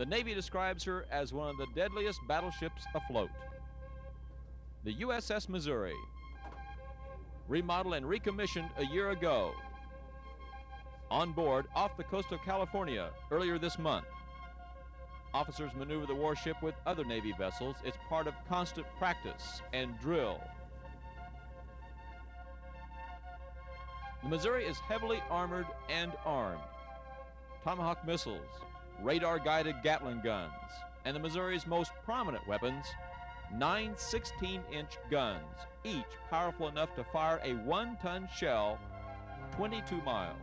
The Navy describes her as one of the deadliest battleships afloat. The USS Missouri, remodeled and recommissioned a year ago. On board off the coast of California earlier this month. Officers maneuver the warship with other Navy vessels. It's part of constant practice and drill. The Missouri is heavily armored and armed. Tomahawk missiles, radar-guided Gatling guns, and the Missouri's most prominent weapons, 9 16-inch guns, each powerful enough to fire a 1-ton shell 22 miles.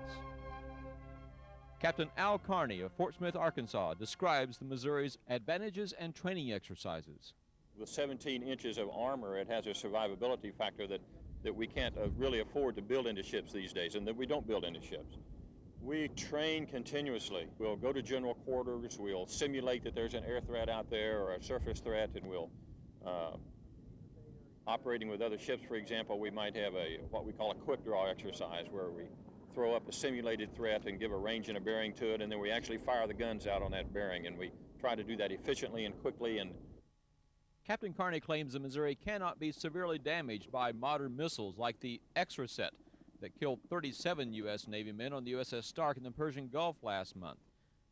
Captain Al Carney of Fort Smith, Arkansas, describes the Missouri's advantages and training exercises. With 17 inches of armor, it has a survivability factor that we can't really afford to build into ships these days, and that we don't build into ships. We train continuously. We'll go to general quarters, we'll simulate that there's an air threat out there or a surface threat, and we'll, operating with other ships, for example, we might have what we call a quick draw exercise where we throw up a simulated threat and give a range and a bearing to it, and then we actually fire the guns out on that bearing, and we try to do that efficiently and quickly. And Captain Carney claims the Missouri cannot be severely damaged by modern missiles like the Exocet that killed 37 U.S. Navy men on the USS Stark in the Persian Gulf last month.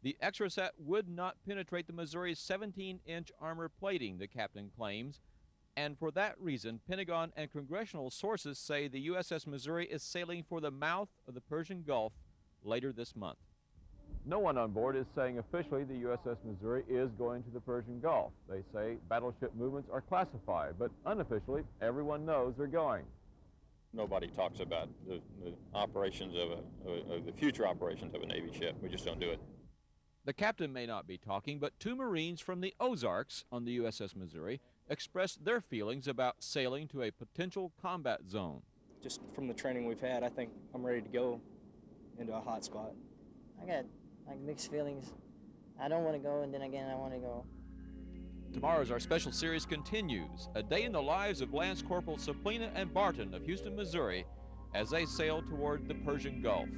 The Exocet would not penetrate the Missouri's 17-inch armor plating, the captain claims, and for that reason, Pentagon and congressional sources say the USS Missouri is sailing for the mouth of the Persian Gulf later this month. No one on board is saying officially the USS Missouri is going to the Persian Gulf. They say battleship movements are classified, but unofficially, everyone knows they're going. Nobody talks about the operations of the future operations of a Navy ship. We just don't do it. The captain may not be talking, but 2 Marines from the Ozarks on the USS Missouri expressed their feelings about sailing to a potential combat zone. Just from the training we've had, I think I'm ready to go into a hot spot. I got mixed feelings. I don't want to go, and then again I want to go. Tomorrow's our special series continues, a day in the lives of Lance Corporal Suplina and Barton of Houston, Missouri, as they sail toward the Persian Gulf.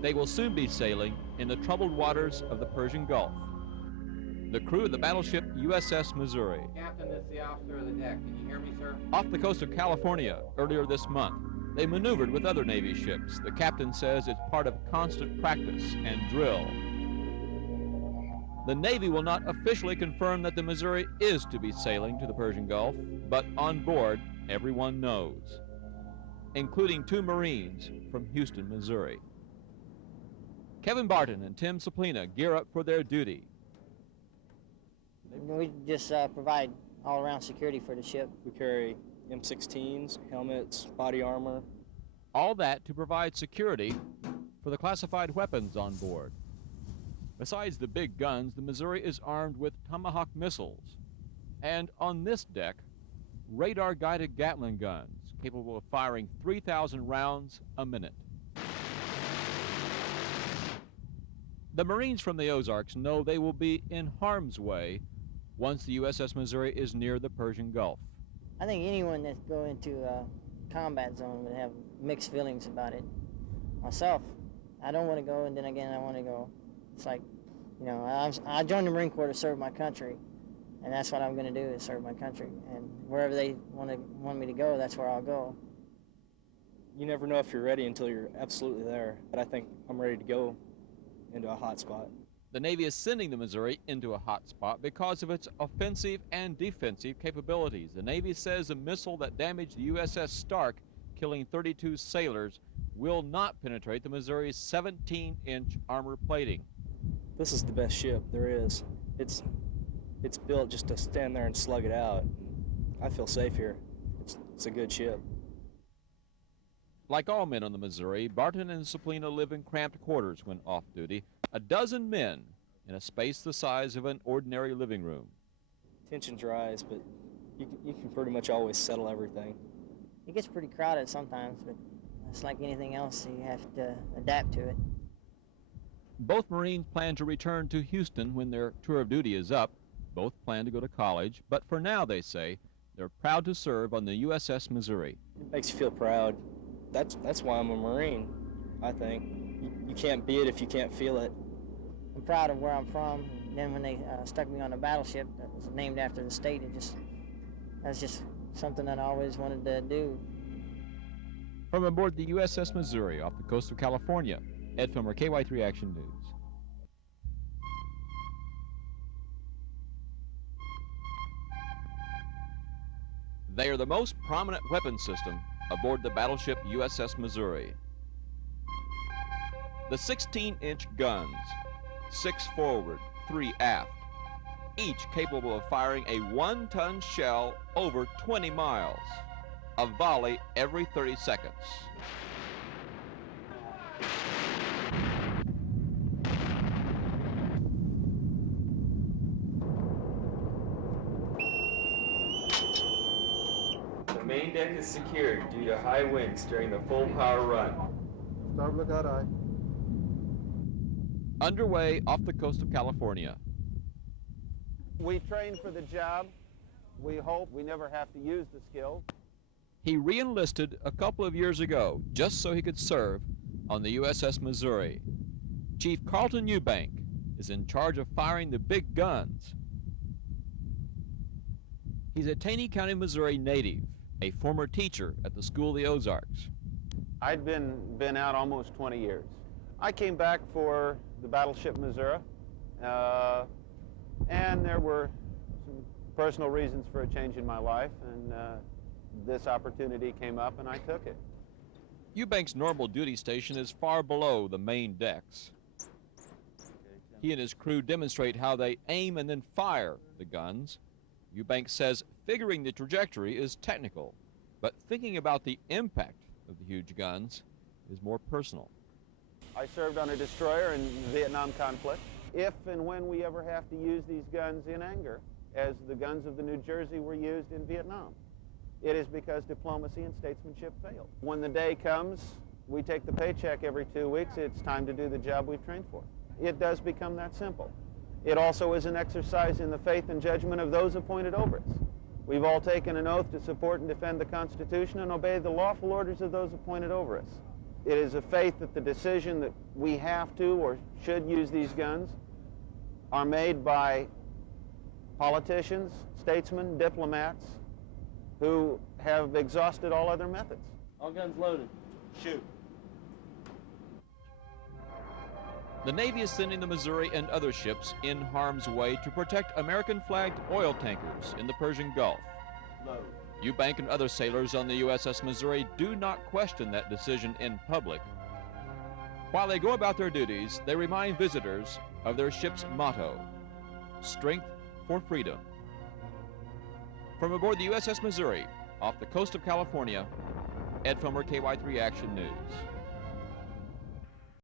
They will soon be sailing in the troubled waters of the Persian Gulf. The crew of the battleship USS Missouri. Captain, this is the officer of the deck. Can you hear me, sir? Off the coast of California earlier this month, they maneuvered with other Navy ships. The captain says it's part of constant practice and drill. The Navy will not officially confirm that the Missouri is to be sailing to the Persian Gulf, but on board, everyone knows, including 2 Marines from Houston, Missouri. Kevin Barton and Tim Suplina gear up for their duty. We just provide all-around security for the ship. We carry M16s, helmets, body armor. All that to provide security for the classified weapons on board. Besides the big guns, the Missouri is armed with Tomahawk missiles. And on this deck, radar-guided Gatling guns capable of firing 3,000 rounds a minute. The Marines from the Ozarks know they will be in harm's way once the USS Missouri is near the Persian Gulf. I think anyone that's going into a combat zone would have mixed feelings about it. Myself, I don't want to go, and then again I want to go. It's like, you know, I joined the Marine Corps to serve my country, and that's what I'm going to do, is serve my country. And wherever they want me to go, that's where I'll go. You never know if you're ready until you're absolutely there, but I think I'm ready to go into a hot spot. The Navy is sending the Missouri into a hot spot because of its offensive and defensive capabilities. The Navy says a missile that damaged the USS Stark, killing 32 sailors, will not penetrate the Missouri's 17-inch armor plating. This is the best ship there is. It's built just to stand there and slug it out. I feel safe here. It's a good ship. Like all men on the Missouri, Barton and Suplina live in cramped quarters when off duty, a dozen men in a space the size of an ordinary living room. Tensions rise, but you can pretty much always settle everything. It gets pretty crowded sometimes, but it's like anything else, you have to adapt to it. Both Marines plan to return to Houston when their tour of duty is up. Both plan to go to college, but for now, they say, they're proud to serve on the USS Missouri. It makes you feel proud. That's why I'm a Marine. I think. You can't be it if you can't feel it. I'm proud of where I'm from. And then when they stuck me on a battleship that was named after the state, that's just something that I always wanted to do. From aboard the USS Missouri off the coast of California, Ed Filmer, KY3 Action News. They are the most prominent weapon system aboard the battleship USS Missouri. The 16-inch guns, 6 forward, 3 aft, each capable of firing a 1-ton shell over 20 miles, a volley every 30 seconds. The main deck is secured due to high winds during the full power run. Starboard lookout aye. Underway off the coast of California. We train for the job. We hope we never have to use the skills. He re-enlisted a couple of years ago just so he could serve on the USS Missouri. Chief Carlton Eubank is in charge of firing the big guns. He's a Taney County, Missouri native, a former teacher at the School of the Ozarks. I'd been out almost 20 years. I came back for the battleship Missouri, and there were some personal reasons for a change in my life, and this opportunity came up and I took it. Eubank's normal duty station is far below the main decks. He and his crew demonstrate how they aim and then fire the guns. Eubank says figuring the trajectory is technical, but thinking about the impact of the huge guns is more personal. I served on a destroyer in the Vietnam conflict. If and when we ever have to use these guns in anger, as the guns of the New Jersey were used in Vietnam, it is because diplomacy and statesmanship failed. When the day comes, we take the paycheck every 2 weeks, it's time to do the job we've trained for. It does become that simple. It also is an exercise in the faith and judgment of those appointed over us. We've all taken an oath to support and defend the Constitution and obey the lawful orders of those appointed over us. It is a faith that the decision that we have to or should use these guns are made by politicians, statesmen, diplomats who have exhausted all other methods. All guns loaded. Shoot. The Navy is sending the Missouri and other ships in harm's way to protect American-flagged oil tankers in the Persian Gulf. Load. Eubank and other sailors on the USS Missouri do not question that decision in public. While they go about their duties, they remind visitors of their ship's motto, strength for freedom. From aboard the USS Missouri, off the coast of California, Ed Filmer, KY3 Action News.